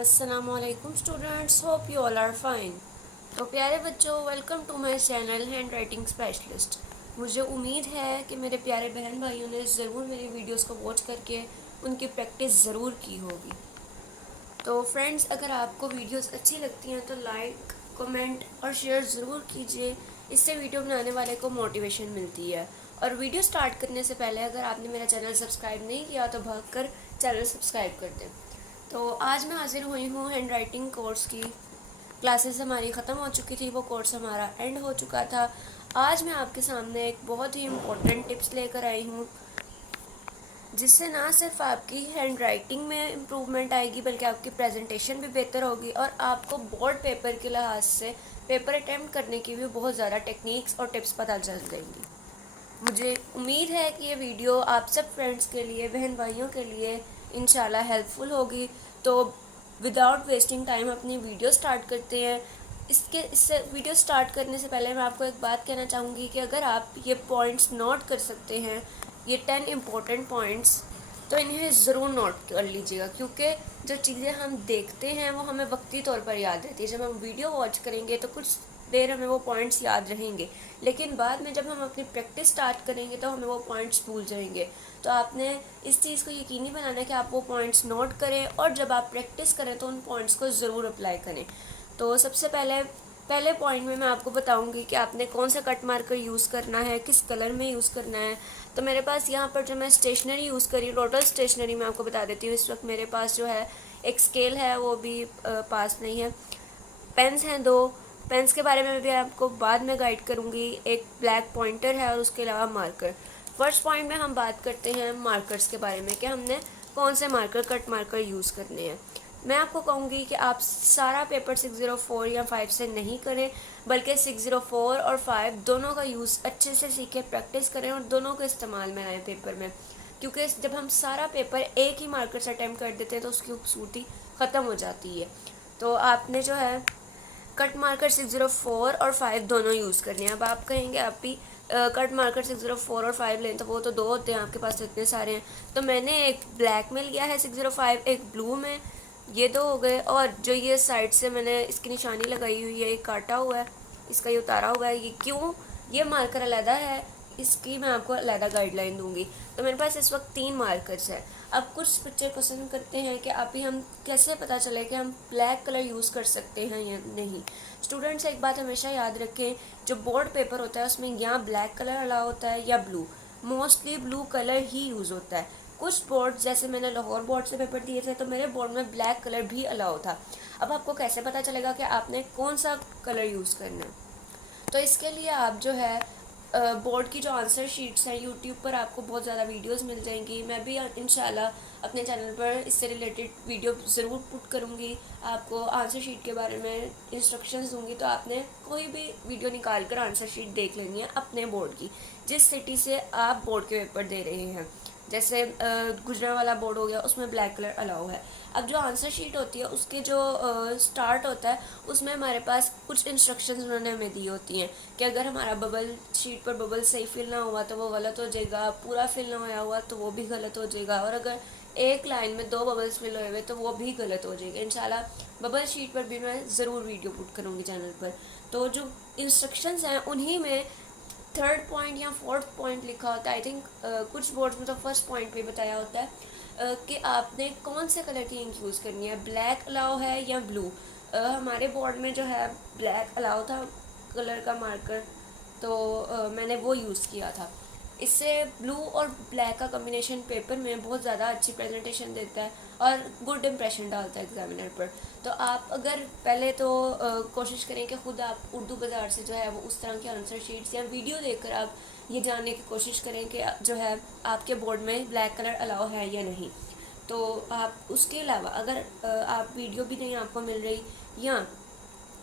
अस्सलामुअलैकुम students, hope you all are fine. तो प्यारे बच्चों, welcome to my channel handwriting specialist. मुझे उम्मीद है कि मेरे प्यारे बहन भाइयों ने ज़रूर मेरी वीडियोस को वॉच करके उनकी प्रैक्टिस ज़रूर की होगी। तो फ्रेंड्स, अगर आपको वीडियोस अच्छी लगती हैं तो लाइक, कमेंट और शेयर ज़रूर कीजिए। इससे वीडियो बनाने वाले को मोटिवेशन मिलती है। और वीडियो स्टार्ट करने से पहले अगर आपने मेरा चैनल सब्सक्राइब नहीं किया तो भागकर चैनल सब्सक्राइब कर दें। तो आज मैं हाजिर हुई हूँ हैंड राइटिंग कोर्स की। क्लासेस हमारी ख़त्म हो चुकी थी, वो कोर्स हमारा एंड हो चुका था। आज मैं आपके सामने एक बहुत ही इम्पोर्टेंट टिप्स लेकर आई हूँ, जिससे ना सिर्फ आपकी हैंड राइटिंग में इम्प्रूवमेंट आएगी बल्कि आपकी प्रेजेंटेशन भी बेहतर होगी और आपको बोर्ड पेपर के लिहाज से पेपर अटैम्प्ट करने की भी बहुत ज़्यादा टेक्निक्स और टिप्स पता चल जाएंगी। मुझे उम्मीद है कि ये वीडियो आप सब फ्रेंड्स के लिए, बहन भाइयों के लिए इंशाल्लाह हेल्पफुल होगी। तो विदाउट वेस्टिंग टाइम अपनी वीडियो स्टार्ट करते हैं। इससे वीडियो स्टार्ट करने से पहले मैं आपको एक बात कहना चाहूँगी कि अगर आप ये पॉइंट्स नोट कर सकते हैं, ये 10 इम्पोर्टेंट पॉइंट्स, तो इन्हें ज़रूर नोट कर लीजिएगा, क्योंकि जो चीज़ें हम देखते हैं वो हमें वक्ती तौर पर याद रहती है। जब हम वीडियो वॉच करेंगे तो कुछ देर हमें वो पॉइंट्स याद रहेंगे, लेकिन बाद में जब हम अपनी प्रैक्टिस स्टार्ट करेंगे तो हमें वो पॉइंट्स भूल जाएंगे। तो आपने इस चीज़ को यकीनी बनाना है कि आप वो पॉइंट्स नोट करें और जब आप प्रैक्टिस करें तो उन पॉइंट्स को ज़रूर अप्लाई करें। तो सबसे पहले पॉइंट में मैं आपको बताऊंगी कि आपने कौन सा कट मार्कर यूज़ करना है, किस कलर में यूज़ करना है। तो मेरे पास यहाँ पर जो मैं स्टेशनरी यूज़ करी, टोटल स्टेशनरी मैं आपको बता देती हूँ। इस वक्त मेरे पास जो है एक स्केल है, वो भी पास नहीं है। पेन्स हैं दो, पेन्स के बारे में भी आपको बाद में गाइड करूँगी। एक ब्लैक पॉइंटर है और उसके अलावा मार्कर। फर्स्ट पॉइंट में हम बात करते हैं मार्कर्स के बारे में कि हमने कौन से मार्कर, कट मार्कर यूज़ करने हैं। मैं आपको कहूँगी कि आप सारा पेपर 604 या 5 से नहीं करें, बल्कि 604 और 5 दोनों का यूज़ अच्छे से सीखें, प्रैक्टिस करें और दोनों का इस्तेमाल में लाएँ पेपर में। क्योंकि जब हम सारा पेपर एक ही मार्कर से अटैम्प्ट कर देते हैं तो उसकी खूबसूरती ख़त्म हो जाती है। तो आपने जो है कट मार्कर 604 और 5 दोनों यूज़ करने हैं। अब आप कहेंगे आप भी कट मार्कर 604 और 5 लें, तो वो तो दो होते हैं, आपके पास तो इतने सारे हैं। तो मैंने एक ब्लैक में लिया है 605, एक ब्लू में, ये दो हो गए। और जो ये साइड से मैंने इसकी निशानी लगाई हुई है, ये काटा हुआ है, इसका ये उतारा हुआ है, ये क्यों, ये मार्कर अलहदा है, इसकी मैं आपको अलहदा गाइडलाइन दूंगी। तो मेरे पास इस वक्त 3 मार्कर्स हैं। अब कुछ बच्चे पसंद करते हैं कि आप ही हम कैसे पता चले कि हम ब्लैक कलर यूज़ कर सकते हैं या नहीं। स्टूडेंट्स एक बात हमेशा याद रखें, जो बोर्ड पेपर होता है उसमें या ब्लैक कलर अलाउ होता है या ब्लू, मोस्टली ब्लू कलर ही यूज़ होता है। कुछ बोर्ड, जैसे मैंने लाहौर बोर्ड से पेपर दिए थे, तो मेरे बोर्ड में ब्लैक कलर भी अलाउ था। अब आपको कैसे पता चलेगा कि आपने कौन सा कलर यूज़ करना है? तो इसके लिए आप जो है बोर्ड की जो आंसर शीट्स हैं, यूट्यूब पर आपको बहुत ज़्यादा वीडियोस मिल जाएंगी। मैं भी इंशाल्लाह अपने चैनल पर इससे रिलेटेड वीडियो ज़रूर पुट करूँगी, आपको आंसर शीट के बारे में इंस्ट्रक्शंस दूँगी। तो आपने कोई भी वीडियो निकाल कर आंसर शीट देख लेनी है अपने बोर्ड की, जिस सिटी से आप बोर्ड के पेपर दे रहे हैं। जैसे गुजरांवाला बोर्ड हो गया, उसमें ब्लैक कलर अलाउ है। अब जो आंसर शीट होती है उसके जो स्टार्ट होता है उसमें हमारे पास कुछ इंस्ट्रक्शंस उन्होंने हमें दी होती हैं कि अगर हमारा बबल शीट पर बबल सही फिल ना हुआ तो वो गलत हो जाएगा, पूरा फिल ना होया हुआ तो वो भी गलत हो जाएगा, और अगर एक लाइन में 2 बबल्स फिल हुए हुए तो वो भी गलत हो जाएगा। इंशाल्लाह बबल शीट पर भी मैं ज़रूर वीडियो पुट करूँगी चैनल पर। तो जो इंस्ट्रक्शंस हैं उन्हीं में थर्ड पॉइंट या फोर्थ पॉइंट लिखा होता है। आई थिंक कुछ बोर्ड्स में तो फर्स्ट पॉइंट पे बताया होता है कि आपने कौन से कलर की इंक यूज़ करनी है, ब्लैक अलाउ है या ब्लू। हमारे बोर्ड में जो है ब्लैक अलाउ था कलर का मार्कर, तो मैंने वो यूज़ किया था। इससे ब्लू और ब्लैक का कम्बिनेशन पेपर में बहुत ज़्यादा अच्छी प्रेजेंटेशन देता है और गुड इम्प्रेशन डालता है एग्जामिनर पर। तो आप अगर पहले तो कोशिश करें कि ख़ुद आप उर्दू बाज़ार से जो है वो उस तरह के आंसर शीट्स या वीडियो देखकर आप ये जानने की कोशिश करें कि जो है आपके बोर्ड में ब्लैक कलर अलाउ है या नहीं। तो आप उसके अलावा अगर आप वीडियो भी नहीं आपको मिल रही, या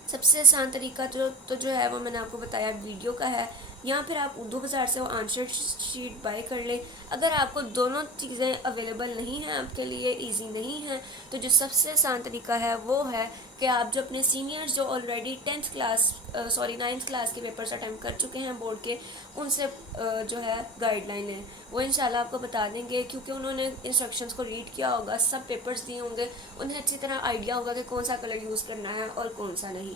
सबसे आसान तरीका जो है वो मैंने आपको बताया वीडियो का है। या फिर आप उर्दू बाज़ार से वो आंसर शीट बाय कर लें। अगर आपको दोनों चीज़ें अवेलेबल नहीं हैं, आपके लिए ईजी नहीं है, तो जो सबसे आसान तरीका है वो है कि आप जो अपने सीनियर्स जो ऑलरेडी 9th क्लास के पेपर्स अटैम्प्ट कर चुके हैं बोर्ड के, उनसे जो है गाइडलाइन लें। वो इंशाल्लाह आपको बता देंगे, क्योंकि उन्होंने इंस्ट्रक्शंस को रीड किया होगा, सब पेपर्स दिए होंगे, उन्हें अच्छी तरह आइडिया होगा कि कौन सा कलर यूज़ करना है और कौन सा नहीं।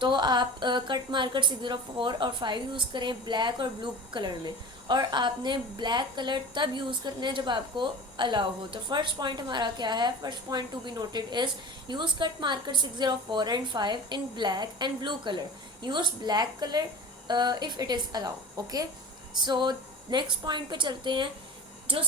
तो आप कट मार्कर 604 और 5 यूज़ करें ब्लैक और ब्लू कलर में, और आपने ब्लैक कलर तब यूज़ करना है जब आपको अलाउ हो। तो फर्स्ट पॉइंट हमारा क्या है, first point to be noted is use cut marker 604 and 5 in black and blue colour, use black colour if it is allow. Okay, so next point पे चलते हैं, जो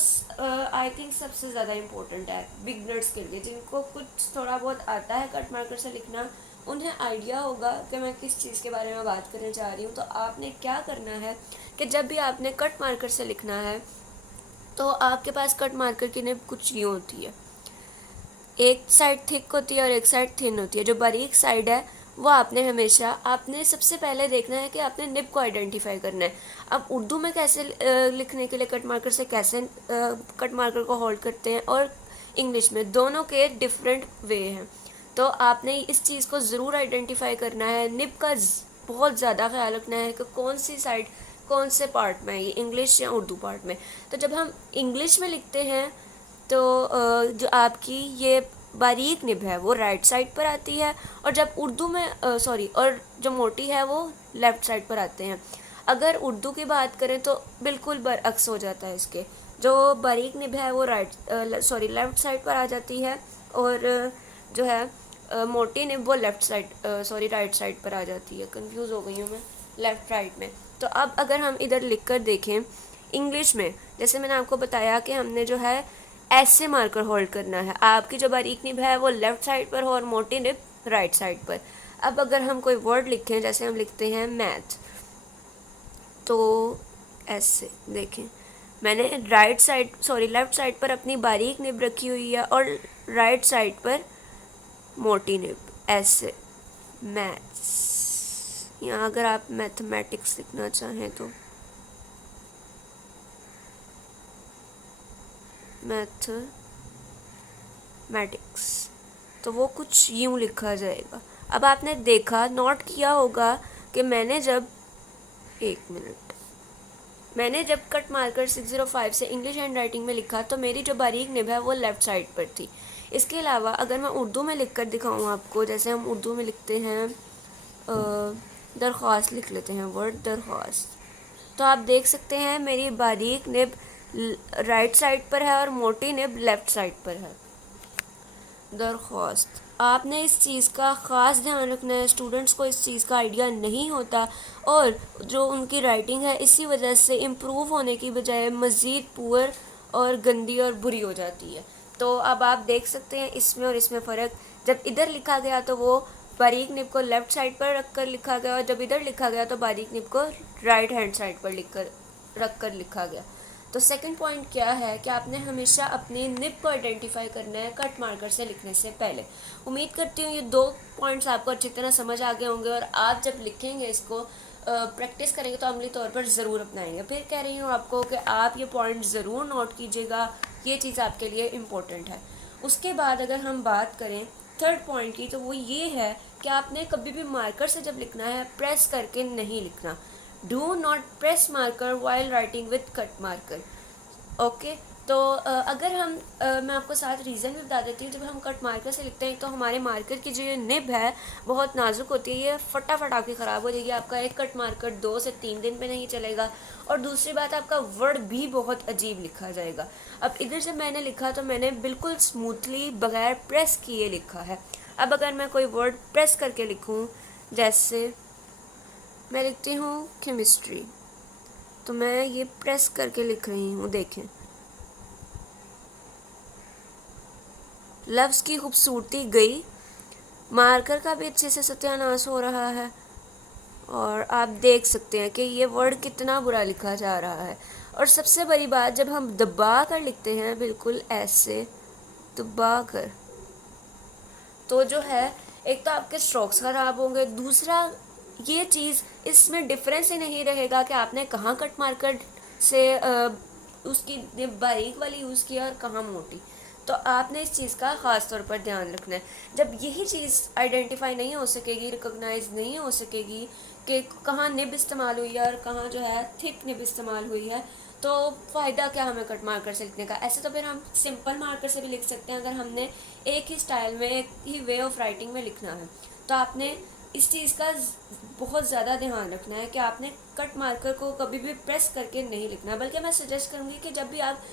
आई थिंक सबसे ज़्यादा इम्पोर्टेंट है बिगनर्स के लिए, जिनको कुछ थोड़ा बहुत आता है कट मार्कर से लिखना, उन्हें आइडिया होगा कि मैं किस चीज़ के बारे में बात करने जा रही हूँ। तो आपने क्या करना है कि जब भी आपने कट मार्कर से लिखना है तो आपके पास कट मार्कर की निब कुछ यूँ होती है, एक साइड थिक होती है और एक साइड थिन होती है। जो बारीक साइड है वो आपने सबसे पहले देखना है कि आपने निब को आइडेंटिफाई करना है। अब उर्दू में कैसे लिखने के लिए कट मार्कर से कैसे कट मार्कर को होल्ड करते हैं, और इंग्लिश में, दोनों के डिफरेंट वे हैं। तो आपने इस चीज़ को ज़रूर आइडेंटिफाई करना है। निब का बहुत ज़्यादा ख्याल रखना है कि कौन सी साइड कौन से पार्ट में है, ये इंग्लिश या उर्दू पार्ट में। तो जब हम इंग्लिश में लिखते हैं तो जो आपकी ये बारीक निब है वो राइट साइड पर आती है, और जब उर्दू में और जो मोटी है वो लेफ़्ट साइड पर आते हैं। अगर उर्दू की बात करें तो बिल्कुल बरअक्स हो जाता है इसके, जो बारीक निब है वो लेफ़्ट साइड पर आ जाती है, और जो है मोटी निब वो राइट साइड पर आ जाती है। कंफ्यूज हो गई हूँ मैं लेफ़्ट राइट में। तो अब अगर हम इधर लिख कर देखें इंग्लिश में, जैसे मैंने आपको बताया कि हमने जो है ऐसे मार्कर होल्ड करना है, आपकी जो बारीक निब है वो लेफ़्ट साइड पर हो और मोटी निब राइट साइड पर। अब अगर हम कोई वर्ड लिखें, जैसे हम लिखते हैं मैथ, तो ऐसे देखें, मैंने लेफ़्ट साइड पर अपनी बारीक निब रखी हुई है और राइट साइड पर मोटी निब, ऐसे मैथ्स। यहाँ अगर आप मैथमेटिक्स लिखना चाहें तो मैथमेटिक्स, तो वो कुछ यूँ लिखा जाएगा। अब आपने देखा, नोट किया होगा कि मैंने जब कट मार्कर 605 से इंग्लिश हैंड राइटिंग में लिखा तो मेरी जो बारीक निब है वो लेफ़्ट साइड पर थी। इसके अलावा अगर मैं उर्दू में लिख कर दिखाऊँ आपको, जैसे हम उर्दू में लिखते हैं दरख्वास्त, लिख लेते हैं वर्ड दरख्वास्त, तो आप देख सकते हैं मेरी बारीक निब राइट साइड पर है और मोटी निब लेफ़्ट साइड पर है। दरख्वास्त, आपने इस चीज़ का ख़ास ध्यान रखना है। स्टूडेंट्स को इस चीज़ का आइडिया नहीं होता, और जो उनकी राइटिंग है इसी वजह से इम्प्रूव होने की बजाय मज़ीद पुअर और गंदी और बुरी हो जाती है। तो अब आप देख सकते हैं इसमें और इसमें फ़र्क। जब इधर लिखा गया तो वो बारीक निब को लेफ़्ट साइड पर रख कर लिखा गया, और जब इधर लिखा गया तो बारीक निब को राइट हैंड साइड पर रख कर लिखा गया। तो सेकंड पॉइंट क्या है कि आपने हमेशा अपनी निब को आइडेंटिफाई करना है कट मार्कर से लिखने से पहले। उम्मीद करती हूँ ये 2 पॉइंट्स आपको अच्छी तरह समझ आ गए होंगे, और आप जब लिखेंगे इसको प्रैक्टिस करेंगे तो अमली तौर पर ज़रूर अपनाएंगे। फिर कह रही हूँ आपको कि आप ये पॉइंट ज़रूर नोट कीजिएगा, ये चीज़ आपके लिए इम्पोर्टेंट है। उसके बाद अगर हम बात करें थर्ड पॉइंट की, तो वो ये है कि आपने कभी भी मार्कर से जब लिखना है प्रेस करके नहीं लिखना। Do not press marker while writing with cut marker. Okay, तो अगर मैं आपको साथ रीज़न भी बता देती हूँ। जब हम कट मार्कर से लिखते हैं तो हमारे मार्कर की जो ये निब है बहुत नाजुक होती है, ये फटाफट आपकी ख़राब हो जाएगी। आपका एक कट मार्कर 2 से 3 दिन पे नहीं चलेगा, और दूसरी बात आपका वर्ड भी बहुत अजीब लिखा जाएगा। अब इधर जब मैंने लिखा तो मैंने बिल्कुल स्मूथली बगैर प्रेस किए लिखा है। अब अगर मैं कोई वर्ड प्रेस करके लिखूँ, जैसे मैं लिखती हूँ केमिस्ट्री, तो मैं ये प्रेस करके लिख रही हूँ, देखें लफ्ज़ की खूबसूरती गई, मार्कर का भी अच्छे से सत्यानाश हो रहा है, और आप देख सकते हैं कि ये वर्ड कितना बुरा लिखा जा रहा है। और सबसे बड़ी बात, जब हम दबा कर लिखते हैं, बिल्कुल ऐसे दबा कर, तो जो है एक तो आपके स्ट्रोक्स ख़राब होंगे, दूसरा ये चीज़ इसमें डिफरेंस ही नहीं रहेगा कि आपने कहाँ कट मार्कर से उसकी बारीक वाली यूज़ किया और कहाँ मोटी। तो आपने इस चीज़ का ख़ास तौर पर ध्यान रखना है। जब यही चीज़ आइडेंटिफाई नहीं हो सकेगी, रिकॉग्नाइज नहीं हो सकेगी कि कहाँ निब इस्तेमाल हुई है और कहाँ जो है थिक निब इस्तेमाल हुई है, तो फ़ायदा क्या हमें कट मार्कर से लिखने का। ऐसे तो फिर हम सिंपल मार्कर से भी लिख सकते हैं अगर हमने एक ही स्टाइल में, एक ही वे ऑफ राइटिंग में लिखना है। तो आपने इस चीज़ का बहुत ज़्यादा ध्यान रखना है कि आपने कट मार्कर को कभी भी प्रेस करके नहीं लिखना। बल्कि मैं सजेस्ट करूँगी कि जब भी आप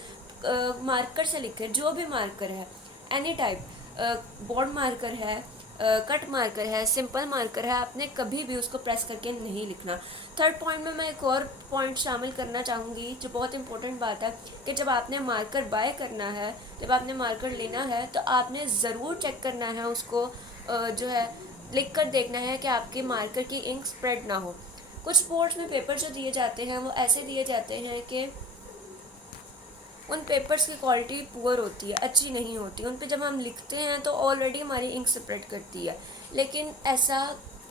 मार्कर से लिखें, जो भी मार्कर है, एनी टाइप, बोर्ड मार्कर है, कट मार्कर है, सिंपल मार्कर है, आपने कभी भी उसको प्रेस करके नहीं लिखना। थर्ड पॉइंट में मैं एक और पॉइंट शामिल करना चाहूँगी जो बहुत इंपॉर्टेंट बात है कि जब आपने मार्कर बाय करना है, जब आपने मार्कर लेना है, तो आपने ज़रूर चेक करना है उसको, जो है लिख कर देखना है कि आपके मार्कर की इंक स्प्रेड ना हो। कुछ बोर्ड्स में पेपर जो दिए जाते हैं वो ऐसे दिए जाते हैं कि उन पेपर्स की क्वालिटी पुअर होती है, अच्छी नहीं होती। उन पे जब हम लिखते हैं तो ऑलरेडी हमारी इंक स्प्रेड करती है। लेकिन ऐसा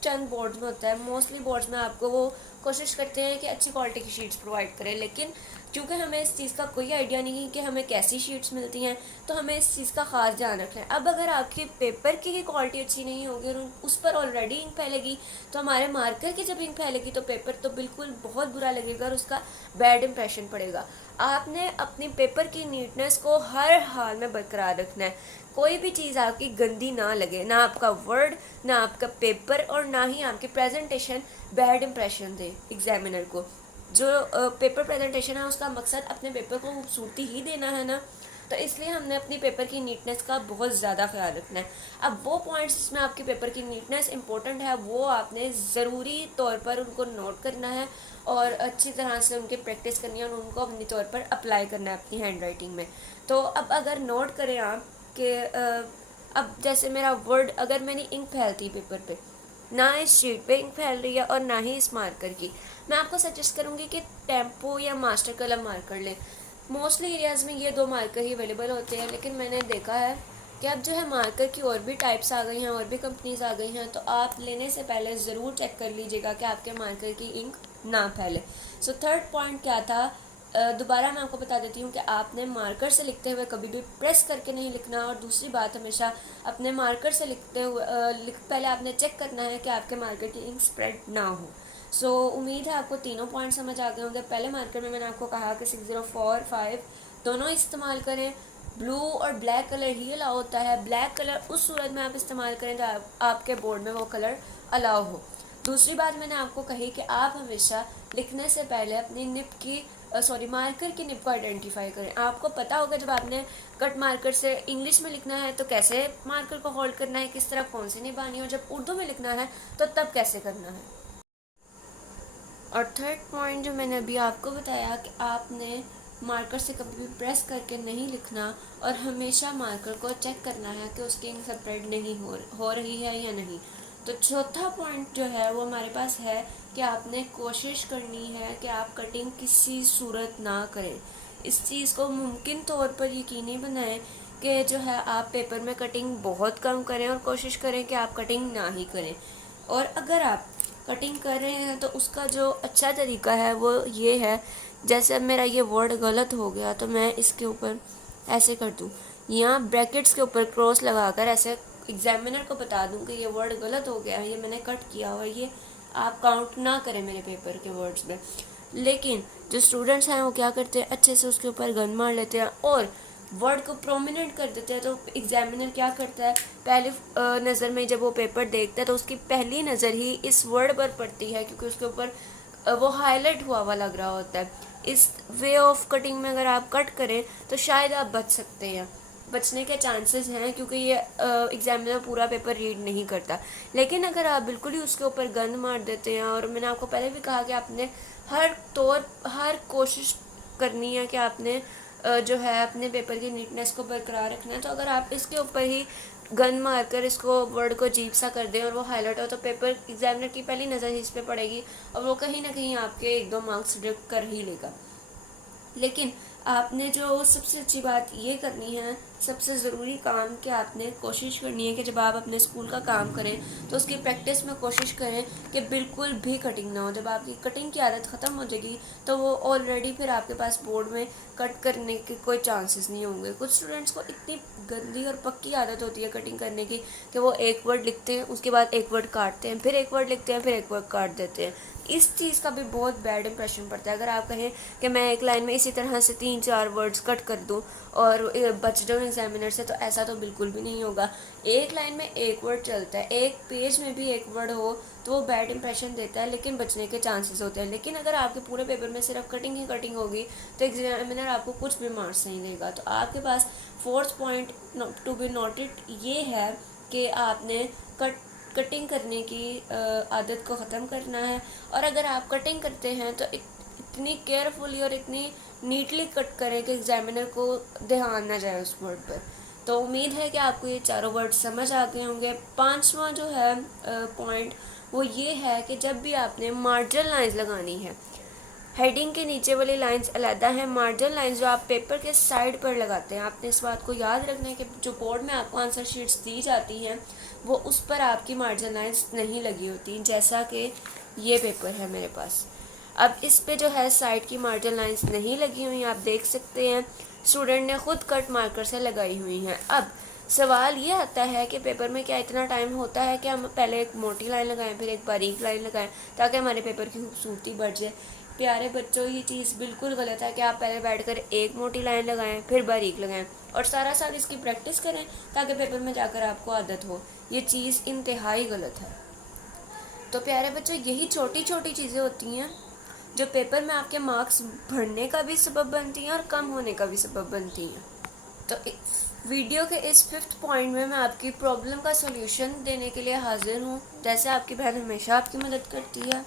चंद बोर्ड्स में होता है। मोस्टली बोर्ड्स में आपको वो कोशिश करते हैं कि अच्छी क्वालिटी की शीट्स प्रोवाइड करें, लेकिन क्योंकि हमें इस चीज़ का कोई आइडिया नहीं है कि हमें कैसी शीट्स मिलती हैं, तो हमें इस चीज़ का ख़ास ध्यान रखना है। अब अगर आपके पेपर की ही क्वालिटी अच्छी नहीं होगी और उस पर ऑलरेडी इंक फैलेगी, तो हमारे मार्कर की जब इंक फैलेगी तो पेपर तो बिल्कुल बहुत बुरा लगेगा और उसका बैड इंप्रेशन पड़ेगा। आपने अपनी पेपर की नीटनेस को हर हाल में बरकरार रखना है। कोई भी चीज़ आपकी गंदी ना लगे, ना आपका वर्ड, ना आपका पेपर, और ना ही आपकी प्रेजेंटेशन बैड इंप्रेशन दे एग्जामिनर को। जो पेपर प्रेजेंटेशन है उसका मकसद अपने पेपर को खूबसूरती ही देना है ना, तो इसलिए हमने अपनी पेपर की नीटनेस का बहुत ज़्यादा ख्याल रखना है। अब वो पॉइंट्स जिसमें आपकी पेपर की नीटनेस इंपॉर्टेंट है, वो आपने ज़रूरी तौर पर उनको नोट करना है और अच्छी तरह से उनकी प्रैक्टिस करनी है और उनको अपनी तौर पर अप्लाई करना है अपनी हैंड राइटिंग में। तो अब अगर नोट करें आप कि अब जैसे मेरा वर्ड, अगर मेरी इंक फैलती पेपर पे, ना इस शीट पे इंक फैल रही है और ना ही इस मार्कर की, मैं आपको सजेस्ट करूँगी कि टेम्पो या मास्टर कलर मार्कर लें। मोस्टली एरियाज़ में ये दो मार्कर ही अवेलेबल होते हैं, लेकिन मैंने देखा है कि अब जो है मार्कर की और भी टाइप्स आ गई हैं, और भी कंपनीज आ गई हैं। तो आप लेने से पहले ज़रूर चेक कर लीजिएगा कि आपके मार्कर की इंक ना फैले। सो थर्ड पॉइंट क्या था, दोबारा मैं आपको बता देती हूँ कि आपने मार्कर से लिखते हुए कभी भी प्रेस करके नहीं लिखना। और दूसरी बात, हमेशा अपने मार्कर से लिखते हुए पहले आपने चेक करना है कि आपके मार्कर की इंक स्प्रेड ना हो। सो उम्मीद है आपको तीनों पॉइंट समझ आ गए होंगे। पहले मार्कर में मैंने आपको कहा कि 604, 5 दोनों इस्तेमाल करें। ब्लू और ब्लैक कलर ही अलाउ होता है। ब्लैक कलर उस सूरत में आप इस्तेमाल करें जब आपके बोर्ड में वो कलर अलाउ हो। दूसरी बात मैंने आपको कही कि आप हमेशा लिखने से पहले अपनी निब की मार्कर की निब को आइडेंटिफाई करें। आपको पता होगा जब आपने कट मार्कर से इंग्लिश में लिखना है तो कैसे मार्कर को होल्ड करना है, किस तरह कौन सी निब आनी है, और जब उर्दू में लिखना है तो तब कैसे करना है। और थर्ड पॉइंट जो मैंने अभी आपको बताया कि आपने मार्कर से कभी भी प्रेस करके नहीं लिखना और हमेशा मार्कर को चेक करना है कि उसकी इंक स्प्रेड नहीं हो रही है या नहीं। तो चौथा पॉइंट जो है वो हमारे पास है कि आपने कोशिश करनी है कि आप कटिंग किसी सूरत ना करें। इस चीज़ को मुमकिन तौर पर यकीनी बनाएं कि जो है आप पेपर में कटिंग बहुत कम करें और कोशिश करें कि आप कटिंग ना ही करें। और अगर आप कटिंग कर रहे हैं तो उसका जो अच्छा तरीका है वो ये है, जैसे अब मेरा ये वर्ड गलत हो गया तो मैं इसके ऊपर ऐसे कर दूँ, यहाँ ब्रैकेट्स के ऊपर क्रॉस लगाकर ऐसे एग्जामिनर को बता दूँ कि ये वर्ड गलत हो गया है, ये मैंने कट किया और ये आप काउंट ना करें मेरे पेपर के वर्ड्स में। लेकिन जो स्टूडेंट्स हैं वो क्या करते हैं, अच्छे से उसके ऊपर गन मार लेते हैं और वर्ड को प्रोमिनेंट कर देते हैं। तो एग्जामिनर क्या करता है, पहली नज़र में जब वो पेपर देखता है तो उसकी पहली नज़र ही इस वर्ड पर पड़ती है, क्योंकि उसके ऊपर वो हाईलाइट हुआ हुआ लग रहा होता है। इस वे ऑफ कटिंग में अगर आप कट करें तो शायद आप बच सकते हैं, बचने के चांसेस हैं, क्योंकि ये एग्जामिनर पूरा पेपर रीड नहीं करता। लेकिन अगर आप बिल्कुल ही उसके ऊपर गंद मार देते हैं, और मैंने आपको पहले भी कहा कि आपने हर कोशिश करनी है कि आपने जो है अपने पेपर की नीटनेस को बरकरार रखना है। तो अगर आप इसके ऊपर ही गन मारकर इसको वर्ड को अजीब सा कर दें और वो हाईलाइट हो, तो पेपर एग्जामिनर की पहली नज़र ही इस पर पड़ेगी और वो कहीं ना कहीं आपके 1-2 मार्क्स डिडक्ट कर ही लेगा। लेकिन आपने जो सबसे अच्छी बात ये करनी है सबसे ज़रूरी काम कि आपने कोशिश करनी है कि जब आप अपने स्कूल का काम करें तो उसकी प्रैक्टिस में कोशिश करें कि बिल्कुल भी कटिंग ना हो। जब आपकी कटिंग की आदत ख़त्म हो जाएगी तो वो ऑलरेडी फिर आपके पास बोर्ड में कट करने के कोई चांसेस नहीं होंगे। कुछ स्टूडेंट्स को इतनी गंदी और पक्की आदत होती है कटिंग करने की कि वो एक वर्ड लिखते हैं, उसके बाद एक वर्ड काटते हैं, फिर एक वर्ड लिखते हैं, फिर एक वर्ड काट देते हैं। इस चीज़ का भी बहुत बैड इंप्रेशन पड़ता है। अगर आप कहें कि मैं एक लाइन में इसी तरह से 3-4 वर्ड्स कट कर दूं और बच जाऊँ एग्जामिनर से, तो ऐसा तो बिल्कुल भी नहीं होगा। एक लाइन में एक वर्ड चलता है, एक पेज में भी एक वर्ड हो तो वो बैड इंप्रेशन देता है, लेकिन बचने के चांसेस होते हैं। लेकिन अगर आपके पूरे पेपर में सिर्फ कटिंग ही कटिंग होगी तो एग्जामिनर आपको कुछ भी मार्क्स नहीं देगा। तो आपके पास fourth point to be noted ये है कि आपने कटिंग करने की आदत को ख़त्म करना है। और अगर आप कटिंग करते हैं तो इतनी केयरफुली और इतनी नीटली कट करें कि एग्जामिनर को ध्यान ना जाए उस वर्ड पर। तो उम्मीद है कि आपको ये चारों वर्ड समझ आ गए होंगे। पांचवा जो है पॉइंट वो ये है कि जब भी आपने मार्जिनल लाइंस लगानी है, हेडिंग के नीचे वाली लाइंस अलग है, मार्जिनल लाइंस जो आप पेपर के साइड पर लगाते हैं, आपने इस बात को याद रखना है कि जो बोर्ड में आपको आंसर शीट्स दी जाती हैं वो उस पर आपकी मार्जिनल लाइंस नहीं लगी होती। जैसा कि ये पेपर है मेरे पास, अब इस पे जो है साइड की मार्जिन लाइंस नहीं लगी हुई, आप देख सकते हैं स्टूडेंट ने खुद कट मार्कर से लगाई हुई हैं। अब सवाल ये आता है कि पेपर में क्या इतना टाइम होता है कि हम पहले एक मोटी लाइन लगाएं फिर एक बारीक लाइन लगाएं ताकि हमारे पेपर की खूबसूरती बढ़ जाए? प्यारे बच्चों, ये चीज़ बिल्कुल गलत है कि आप पहले बैठकर एक मोटी लाइन लगाएं फिर बारीक लगाएं और सारा साल इसकी प्रैक्टिस करें ताकि पेपर में जाकर आपको आदत हो। ये चीज़ इंतहाई गलत है। तो प्यारे बच्चों, यही छोटी छोटी चीज़ें होती हैं जो पेपर में आपके मार्क्स बढ़ने का भी सबब बनती हैं और कम होने का भी सबब बनती हैं। तो वीडियो के इस 5th पॉइंट में मैं आपकी प्रॉब्लम का सॉल्यूशन देने के लिए हाजिर हूँ। जैसे आपकी बहन हमेशा आपकी मदद करती है,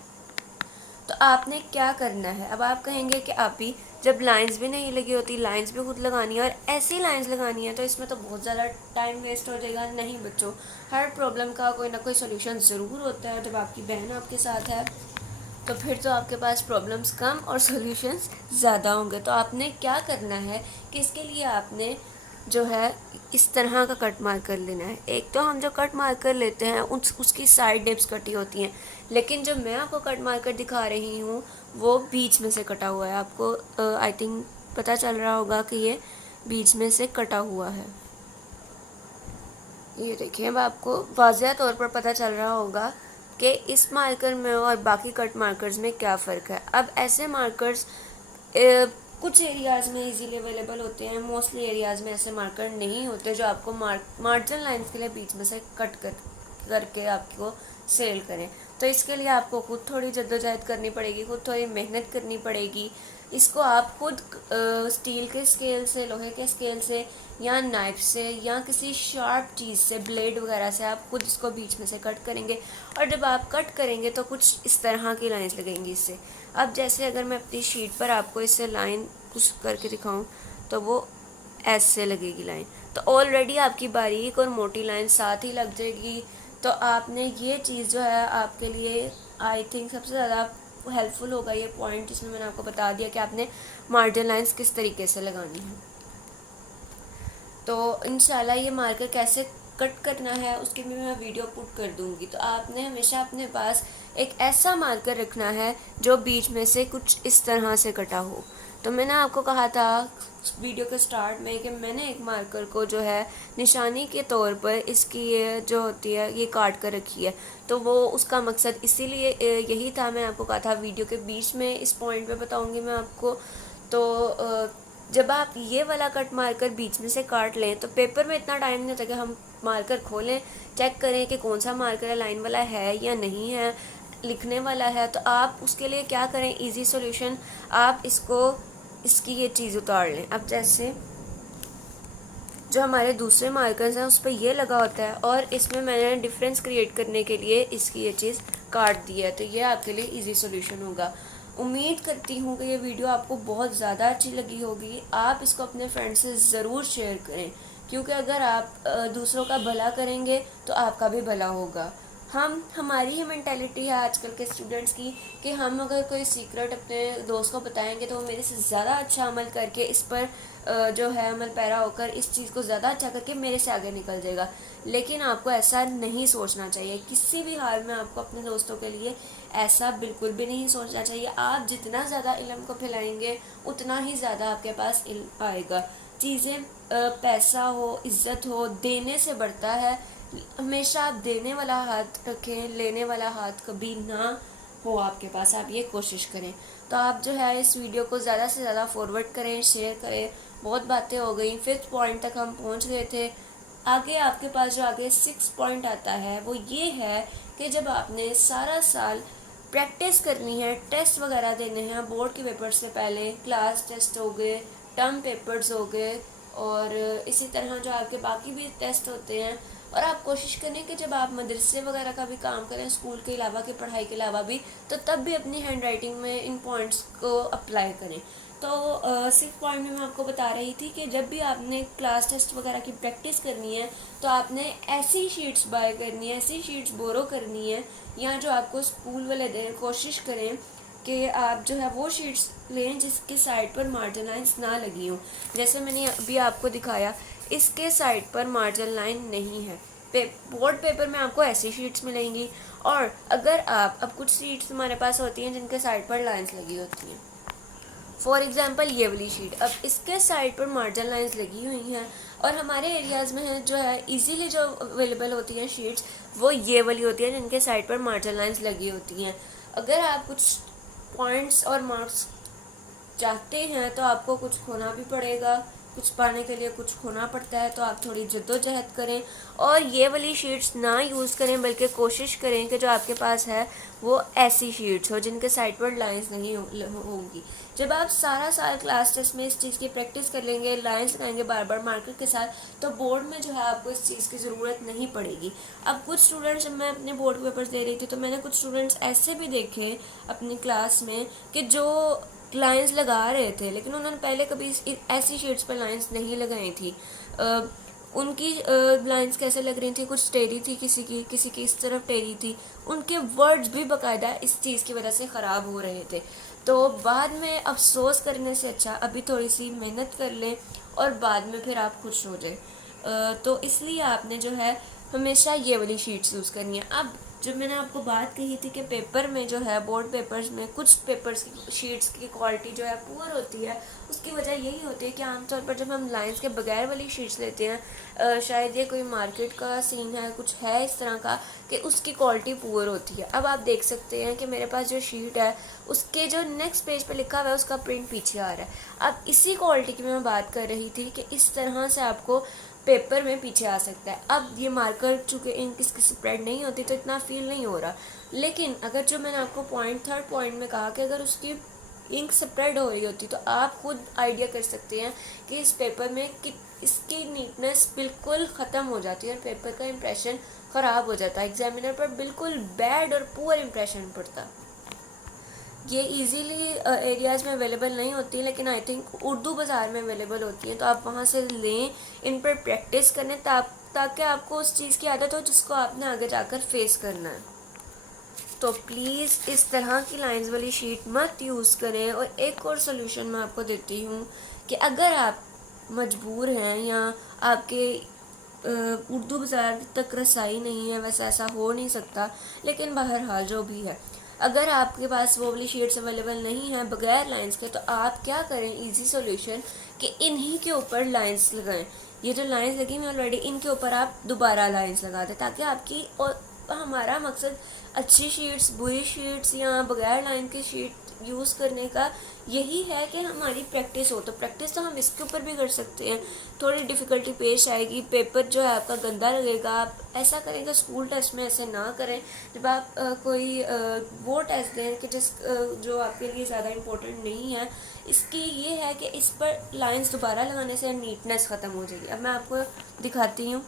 तो आपने क्या करना है? अब आप कहेंगे कि आप भी जब लाइंस भी नहीं लगी होती, लाइंस भी खुद लगानी है और ऐसी लाइंस लगानी है तो इसमें तो बहुत ज़्यादा टाइम वेस्ट हो जाएगा। नहीं बच्चों, हर प्रॉब्लम का कोई ना कोई सोल्यूशन ज़रूर होता है। जब आपकी बहन आपके साथ है तो फिर तो आपके पास प्रॉब्लम्स कम और सॉल्यूशंस ज़्यादा होंगे। तो आपने क्या करना है कि इसके लिए आपने जो है इस तरह का कट मार्क कर लेना है। एक तो हम जो कट मार्कर लेते हैं उसकी साइड डिप्स कटी होती हैं, लेकिन जो मैं आपको कट मार्कर दिखा रही हूँ वो बीच में से कटा हुआ है। आपको आई थिंक पता चल रहा होगा कि ये बीच में से कटा हुआ है। ये देखिए, अब आपको वाज़ेह तौर पर पता चल रहा होगा कि इस मार्कर में और बाकी कट मार्कर्स में क्या फ़र्क है। अब ऐसे मार्कर्स कुछ एरियाज़ में इजीली अवेलेबल होते हैं, मोस्टली एरियाज़ में ऐसे मार्कर नहीं होते जो आपको मार्जिनल लाइंस के लिए बीच में से कट करके आपको सेल करें। तो इसके लिए आपको खुद थोड़ी जद्दोजहद करनी पड़ेगी, खुद थोड़ी मेहनत करनी पड़ेगी। इसको आप खुद स्टील के स्केल से, लोहे के स्केल से या नाइफ से या किसी शार्प चीज़ से, ब्लेड वगैरह से आप खुद इसको बीच में से कट करेंगे। और जब आप कट करेंगे तो कुछ इस तरह की लाइंस लगेंगी इससे। अब जैसे अगर मैं अपनी शीट पर आपको इससे लाइन कुछ करके दिखाऊं तो वो ऐसे लगेगी लाइन। तो ऑलरेडी आपकी बारीक और मोटी लाइन साथ ही लग जाएगी। तो आपने ये चीज़ जो है आपके लिए आई थिंक सबसे ज़्यादा हेल्पफुल होगा ये पॉइंट, जिसमें मैंने आपको बता दिया कि आपने मार्जिन लाइंस किस तरीके से लगानी है। तो इंशाल्लाह ये मार्कर कैसे कट करना है उसकी भी मैं वीडियो पुट कर दूंगी। तो आपने हमेशा अपने पास एक ऐसा मार्कर रखना है जो बीच में से कुछ इस तरह से कटा हो। तो मैंने आपको कहा था वीडियो के स्टार्ट में कि मैंने एक मार्कर को जो है निशानी के तौर पर इसकी ये जो होती है ये काट कर रखी है। तो वो उसका मकसद इसीलिए यही था, मैं आपको कहा था वीडियो के बीच में इस पॉइंट पे बताऊंगी मैं आपको। तो जब आप ये वाला कट मार्कर बीच में से काट लें तो पेपर में इतना टाइम नहीं होता कि हम मार्कर खोलें, चेक करें कि कौन सा मार्कर है, लाइन वाला है या नहीं है, लिखने वाला है। तो आप उसके लिए क्या करें, इजी सॉल्यूशन, आप इसकी ये चीज़ उतार लें। अब जैसे जो हमारे दूसरे मार्कर्स हैं उस पर ये लगा होता है और इसमें मैंने डिफरेंस क्रिएट करने के लिए इसकी ये चीज़ काट दी है। तो ये आपके लिए इजी सॉल्यूशन होगा। उम्मीद करती हूँ कि ये वीडियो आपको बहुत ज़्यादा अच्छी लगी होगी। आप इसको अपने फ्रेंड्स से ज़रूर शेयर करें, क्योंकि अगर आप दूसरों का भला करेंगे तो आपका भी भला होगा। हमारी ही मेंटालिटी है आजकल के स्टूडेंट्स की कि हम अगर कोई सीक्रेट अपने दोस्त को बताएंगे तो वो मेरे से ज़्यादा अच्छा अमल करके इस पर जो है अमल पैरा होकर इस चीज़ को ज़्यादा अच्छा करके मेरे से आगे निकल जाएगा। लेकिन आपको ऐसा नहीं सोचना चाहिए, किसी भी हाल में आपको अपने दोस्तों के लिए ऐसा बिल्कुल भी नहीं सोचना चाहिए। आप जितना ज़्यादा इल्म को फैलाएंगे उतना ही ज़्यादा आपके पास इल्म आएगा। चीज़ें पैसा हो, इज्जत हो, देने से बढ़ता है। हमेशा आप देने वाला हाथ रखें, लेने वाला हाथ कभी ना हो आपके पास, आप ये कोशिश करें। तो आप जो है इस वीडियो को ज़्यादा से ज़्यादा फॉरवर्ड करें, शेयर करें। बहुत बातें हो गई, 5th पॉइंट तक हम पहुंच गए थे। आगे आपके पास जो आगे 6 पॉइंट आता है वो ये है कि जब आपने सारा साल प्रैक्टिस करनी है, टेस्ट वगैरह देने हैं बोर्ड के पेपर से पहले, क्लास टेस्ट हो गए, टर्म पेपर्स हो गए और इसी तरह जो आपके बाकी भी टेस्ट होते हैं। और आप कोशिश करें कि जब आप मदरसे वगैरह का भी काम करें, स्कूल के अलावा की पढ़ाई के अलावा भी, तो तब भी अपनी हैंड राइटिंग में इन पॉइंट्स को अप्लाई करें। तो 6th पॉइंट में मैं आपको बता रही थी कि जब भी आपने क्लास टेस्ट वगैरह की प्रैक्टिस करनी है तो आपने ऐसी शीट्स बाय करनी है, ऐसी शीट्स बोरो करनी है या जो आपको स्कूल वाले दें। कोशिश करें कि आप जो है वो शीट्स लें जिसके साइड पर मार्जिन लाइन्स ना लगी हों। जैसे मैंने अभी आपको दिखाया, इसके साइड पर मार्जिन लाइन नहीं है। बोर्ड पेपर में आपको ऐसी शीट्स मिलेंगी। और अगर आप अब कुछ शीट्स हमारे पास होती हैं जिनके साइड पर लाइन्स लगी होती हैं, फॉर एग्जाम्पल ये वाली शीट, अब इसके साइड पर मार्जिन लाइन्स लगी हुई हैं और हमारे एरियाज़ में है जो है इजीली जो अवेलेबल होती हैं शीट्स वो ये वाली होती हैं जिनके साइड पर मार्जिन लाइन्स लगी होती हैं। अगर आप कुछ पॉइंट्स और मार्क्स चाहते हैं तो आपको कुछ खोना भी पड़ेगा, कुछ पाने के लिए कुछ खोना पड़ता है, तो आप थोड़ी जद्दोजहद करें और ये वाली शीट्स ना यूज़ करें, बल्कि कोशिश करें कि जो आपके पास है वो ऐसी शीट्स हो जिनके साइड पर लाइंस नहीं होंगी। जब आप सारा साल क्लास टेस्ट में इस चीज़ की प्रैक्टिस कर लेंगे, लाइंस लगाएंगे बार बार मार्कर के साथ, तो बोर्ड में जो है आपको इस चीज़ की ज़रूरत नहीं पड़ेगी। अब कुछ स्टूडेंट्स, जब मैं अपने बोर्ड पेपर्स दे रही थी तो मैंने कुछ स्टूडेंट्स ऐसे भी देखे अपनी क्लास में कि जो लाइंस लगा रहे थे लेकिन उन्होंने पहले कभी ऐसी शीट्स पर लाइंस नहीं लगाई थी। उनकी लाइंस कैसे लग रही थी, कुछ टेढ़ी थी, किसी की इस तरफ टेढ़ी थी। उनके वर्ड्स भी बाकायदा इस चीज़ की वजह से ख़राब हो रहे थे। तो बाद में अफसोस करने से अच्छा अभी थोड़ी सी मेहनत कर लें और बाद में फिर आप खुश हो जाए। तो इसलिए आपने जो है हमेशा ये वाली शीट्स यूज़ करनी है। अब जब मैंने आपको बात कही थी कि पेपर में जो है बोर्ड पेपर्स में कुछ पेपर्स की शीट्स की क्वालिटी जो है पुअर होती है, उसकी वजह यही होती है कि आमतौर पर जब हम लाइंस के बगैर वाली शीट्स लेते हैं, शायद ये कोई मार्केट का सीन है, कुछ है इस तरह का कि उसकी क्वालिटी पुअर होती है। अब आप देख सकते हैं कि मेरे पास जो शीट है उसके जो नेक्स्ट पेज पर लिखा हुआ है उसका प्रिंट पीछे आ रहा है। अब इसी क्वालिटी की मैं बात कर रही थी कि इस तरह से आपको पेपर में पीछे आ सकता है। अब ये मार्कर चूँकि इंक इसकी स्प्रेड नहीं होती तो इतना फील नहीं हो रहा, लेकिन अगर जो मैंने आपको पॉइंट 3rd पॉइंट में कहा कि अगर उसकी इंक स्प्रेड हो रही होती तो आप खुद आइडिया कर सकते हैं कि इस पेपर में कि इसकी नीटनेस बिल्कुल ख़त्म हो जाती है और पेपर का इम्प्रेशन ख़राब हो जाता है, एग्जामिनर पर बिल्कुल बैड और पुअर इम्प्रेशन पड़ता। ये इजीली एरियाज़ में अवेलेबल नहीं होती है, लेकिन आई थिंक उर्दू बाज़ार में अवेलेबल होती हैं, तो आप वहाँ से लें, इन पर प्रैक्टिस करें ताकि आपको उस चीज़ की आदत हो जिसको आपने आगे जाकर फेस करना है। तो प्लीज़ इस तरह की लाइंस वाली शीट मत यूज़ करें। और एक और सोल्यूशन मैं आपको देती हूँ कि अगर आप मजबूर हैं या आपके उर्दू बाज़ार तक रसाई नहीं है, वैसे ऐसा हो नहीं सकता, लेकिन बहरहाल जो भी है, अगर आपके पास वो वाली शीट्स अवेलेबल नहीं है बगैर लाइंस के, तो आप क्या करें, इजी सॉल्यूशन कि इन्हीं के ऊपर लाइंस लगाएं। ये जो लाइंस लगी हुई ऑलरेडी, इनके ऊपर आप दोबारा लाइंस लगा दें ताकि आपकी, और हमारा मकसद अच्छी शीट्स, बुरी शीट्स या बगैर लाइन की शीट यूज़ करने का यही है कि हमारी प्रैक्टिस हो। तो प्रैक्टिस तो हम इसके ऊपर भी कर सकते हैं। थोड़ी डिफ़िकल्टी पेश आएगी, पेपर जो है आपका गंदा लगेगा, आप ऐसा करेंगे, स्कूल टेस्ट में ऐसे ना करें। जब आप कोई वो टेस्ट दें कि जो आपके लिए ज़्यादा इम्पोर्टेंट नहीं है, इसकी ये है कि इस पर लाइंस दोबारा लगाने से नीटनेस ख़त्म हो जाएगी। अब मैं आपको दिखाती हूँ।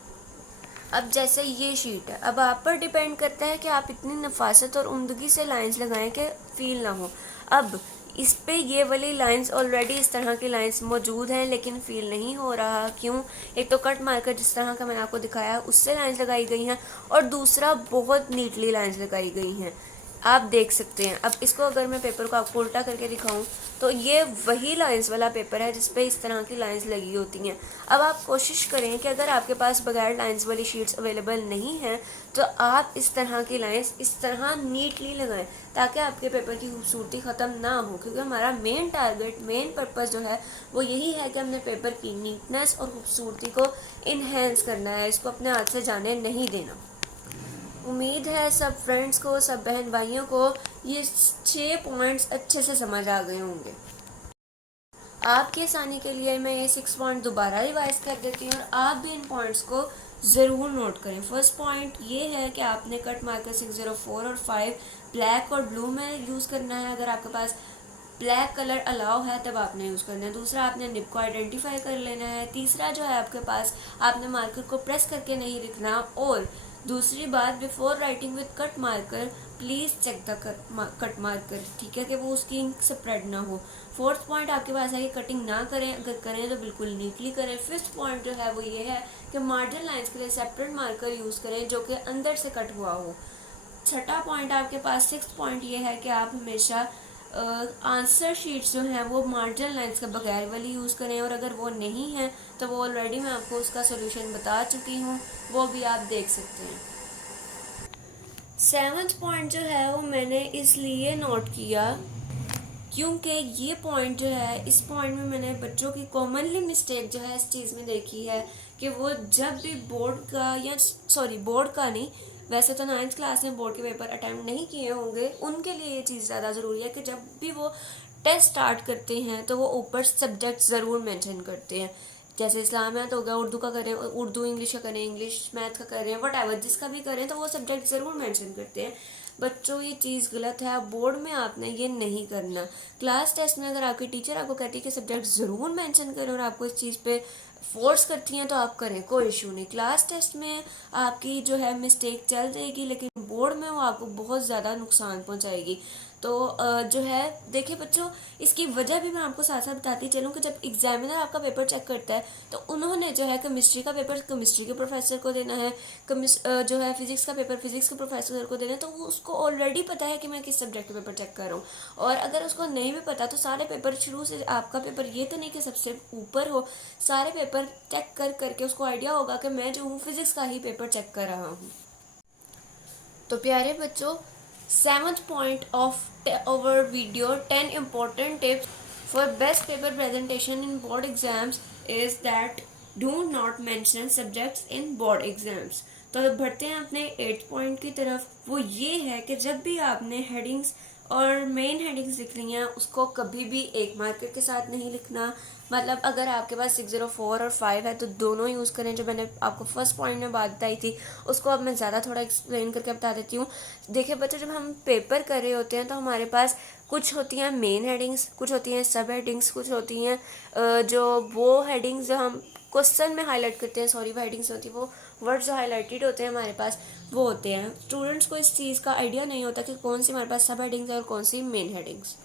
अब जैसे ये शीट है, अब आप पर डिपेंड करता है कि आप इतनी नफासत और उम्दगी से लाइंस लगाएं कि फील ना हो। अब इस पे ये वाली लाइंस ऑलरेडी इस तरह की लाइंस मौजूद हैं, लेकिन फील नहीं हो रहा। क्यों? एक तो कट मार्कर जिस तरह का मैंने आपको दिखाया उससे लाइंस लगाई गई हैं, और दूसरा बहुत नीटली लाइंस लगाई गई हैं, आप देख सकते हैं। अब इसको अगर मैं पेपर को आपको उल्टा करके दिखाऊं तो ये वही लाइंस वाला पेपर है जिस पे इस तरह की लाइंस लगी होती हैं। अब आप कोशिश करें कि अगर आपके पास बगैर लाइंस वाली शीट्स अवेलेबल नहीं हैं तो आप इस तरह की लाइंस इस तरह नीटली लगाएं, ताकि आपके पेपर की खूबसूरती ख़त्म ना हो। क्योंकि हमारा मेन टारगेट, मेन पर्पस जो है वो यही है कि हमने पेपर की नीटनेस और खूबसूरती को इन्हेंस करना है, इसको अपने हाथ से जाने नहीं देना। उम्मीद है सब फ्रेंड्स को, सब बहन भाइयों को ये 6 पॉइंट्स अच्छे से समझ आ गए होंगे। आपकी आसानी के लिए मैं ये 6 पॉइंट दोबारा रिवाइज कर देती हूँ और आप भी इन पॉइंट्स को ज़रूर नोट करें। फर्स्ट पॉइंट ये है कि आपने कट मार्कर 604 और 5 ब्लैक और ब्लू में यूज़ करना है। अगर आपके पास ब्लैक कलर अलाउ है तब आपने यूज़ करना है। दूसरा, आपने निब को आइडेंटिफाई कर लेना है। तीसरा जो है आपके पास, आपने मार्कर को प्रेस करके नहीं लिखना। और दूसरी बात, before writing with cut marker please check the cut marker, ठीक है, कि वो उसकी इंक स्प्रेड ना हो। फोर्थ पॉइंट आपके पास है कि कटिंग ना करें, अगर करें तो बिल्कुल नीटली करें। फिफ्थ पॉइंट जो है वो ये है कि मार्जिन लाइंस के लिए सेपरेट मार्कर यूज़ करें जो कि अंदर से कट हुआ हो। छठा पॉइंट आपके पास, सिक्स पॉइंट ये है कि आप हमेशा आंसर शीट्स जो हैं वो मार्जिन लाइंस के बगैर वाली यूज़ करें, और अगर वो नहीं है तो वो ऑलरेडी मैं आपको उसका सोल्यूशन बता चुकी हूँ, वो भी आप देख सकते हैं। सेवन्थ पॉइंट जो है वो मैंने इसलिए नोट किया क्योंकि ये पॉइंट जो है, इस पॉइंट में मैंने बच्चों की कॉमनली मिस्टेक जो है इस चीज़ में देखी है कि वो जब भी बोर्ड का, या सॉरी बोर्ड का नहीं, वैसे तो 9th क्लास में बोर्ड के पेपर अटैम्प्ट नहीं किए होंगे, उनके लिए ये चीज़ ज़्यादा ज़रूरी है कि जब भी वो टेस्ट स्टार्ट करते हैं तो वो ऊपर सब्जेक्ट ज़रूर मेंशन करते हैं। जैसे इस्लामियात हो गया, उर्दू का करें उर्दू, इंग्लिश का करें इंग्लिश, मैथ का करें, वट एवर जिसका भी करें तो वो सब्जेक्ट ज़रूर मेंशन करते हैं। बच्चों ये चीज़ गलत है, बोर्ड में आपने ये नहीं करना। क्लास टेस्ट में अगर आपकी टीचर आपको कहती है कि सब्जेक्ट ज़रूर मेंशन करें और आपको इस चीज़ पे फोर्स करती हैं तो आप करें, कोई इशू नहीं। क्लास टेस्ट में आपकी जो है मिस्टेक चल जाएगी, लेकिन बोर्ड में वो आपको बहुत ज़्यादा नुकसान पहुंचाएगी। तो जो है देखिए बच्चों, इसकी वजह भी मैं आपको साथ साथ बताती चलूँ कि जब एग्जामिनर आपका पेपर चेक करता है तो उन्होंने जो है केमिस्ट्री का पेपर केमिस्ट्री के प्रोफेसर को देना है, जो है फिजिक्स का पेपर फिजिक्स के प्रोफेसर को देना है, तो वो उसको ऑलरेडी पता है कि मैं किस सब्जेक्ट का पेपर चेक कर रहा हूँ। और अगर उसको नहीं भी पता तो सारे पेपर शुरू से, आपका पेपर ये तो नहीं कि सबसे ऊपर हो, सारे पेपर चेक कर करके उसको आइडिया होगा कि मैं जो हूँ फिजिक्स का ही पेपर चेक कर रहा हूँ। तो प्यारे बच्चों, 7th point of our video, 10 important tips for best paper presentation in board exams is that do not mention subjects in board exams। तो अब बढ़ते हैं अपने 8th पॉइंट की तरफ। वो ये है कि जब भी आपने हेडिंग्स और मेन हेडिंग्स लिखनी है उसको कभी भी एक मार्कर के साथ नहीं लिखना। मतलब अगर आपके पास 604 और 5 है तो दोनों यूज़ करें। जो मैंने आपको फर्स्ट पॉइंट में बात बताई थी उसको अब मैं ज़्यादा थोड़ा एक्सप्लेन करके बता देती हूँ। देखिए बच्चों, जब हम पेपर कर रहे होते हैं तो हमारे पास कुछ होती हैं मेन हेडिंग्स, कुछ होती हैं सब हेडिंग्स, कुछ होती हैं जो वो हेडिंग्स जो हम क्वेश्चन में हाईलाइट करते हैं, सॉरी वो हेडिंग्स होती है, वो वर्ड्स जो हाईलाइटेड होते हैं हमारे पास वो होते हैं। स्टूडेंट्स को इस चीज़ का आइडिया नहीं होता कि कौन सी हमारे पास सब हेडिंग्स है और कौन सी मेन हेडिंग्स,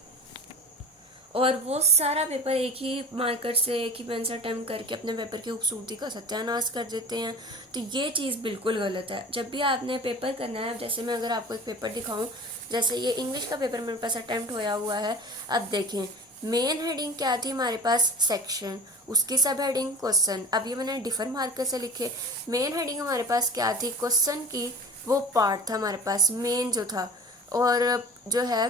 और वो सारा पेपर एक ही मार्कर से, एक ही पेन से अटेम्प्ट करके अपने पेपर की खूबसूरती का सत्यानाश कर देते हैं। तो ये चीज़ बिल्कुल गलत है। जब भी आपने पेपर करना है, जैसे मैं अगर आपको एक पेपर दिखाऊं, जैसे ये इंग्लिश का पेपर मेरे पास अटेम्प्ट होया हुआ है। अब देखें, मेन हेडिंग क्या थी हमारे पास, सेक्शन, उसकी सब हेडिंग क्वेश्चन। अब ये मैंने डिफर मार्कर से लिखे। मेन हेडिंग हमारे पास क्या थी, क्वेश्चन की, वो पार्ट था हमारे पास मेन जो था। और जो है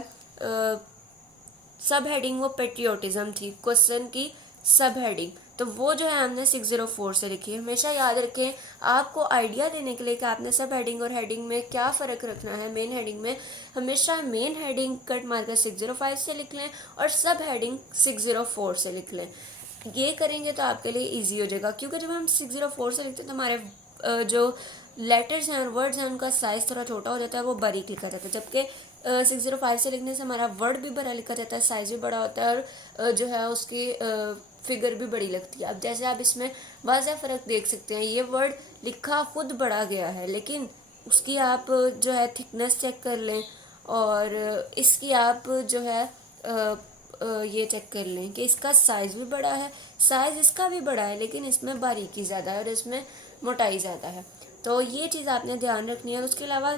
सब हेडिंग वो पेट्रियोटिज्म थी, क्वेश्चन की सब हेडिंग। तो वो जो है हमने 604 से लिखी है। हमेशा याद रखें, आपको आइडिया देने के लिए कि आपने सब हेडिंग और हेडिंग में क्या फ़र्क रखना है। मेन हेडिंग में हमेशा मेन हेडिंग कट मार्कर 605 से लिख लें और सब हेडिंग 604 से लिख लें। ये करेंगे तो आपके लिए ईजी हो जाएगा, क्योंकि जब हम 604 से लिखते हैं तो हमारे जो लेटर्स हैं और वर्ड्स हैं उनका साइज़ थोड़ा छोटा हो जाता है, वो बारीक लिखा जाता है। जबकि 605 से लिखने से हमारा वर्ड भी बड़ा लिखा जाता है, साइज़ भी बड़ा होता है, और जो है उसकी फिगर भी बड़ी लगती है। अब जैसे आप इसमें वाज़ह फ़र्क देख सकते हैं, ये वर्ड लिखा खुद बड़ा गया है, लेकिन उसकी आप जो है थिकनेस चेक कर लें, और इसकी आप जो है ये चेक कर लें कि इसका साइज़ भी बड़ा है, साइज़ इसका भी बड़ा है, लेकिन इसमें बारीकी ज़्यादा है और इसमें मोटाई ज़्यादा है। तो ये चीज़ आपने ध्यान रखनी है। उसके अलावा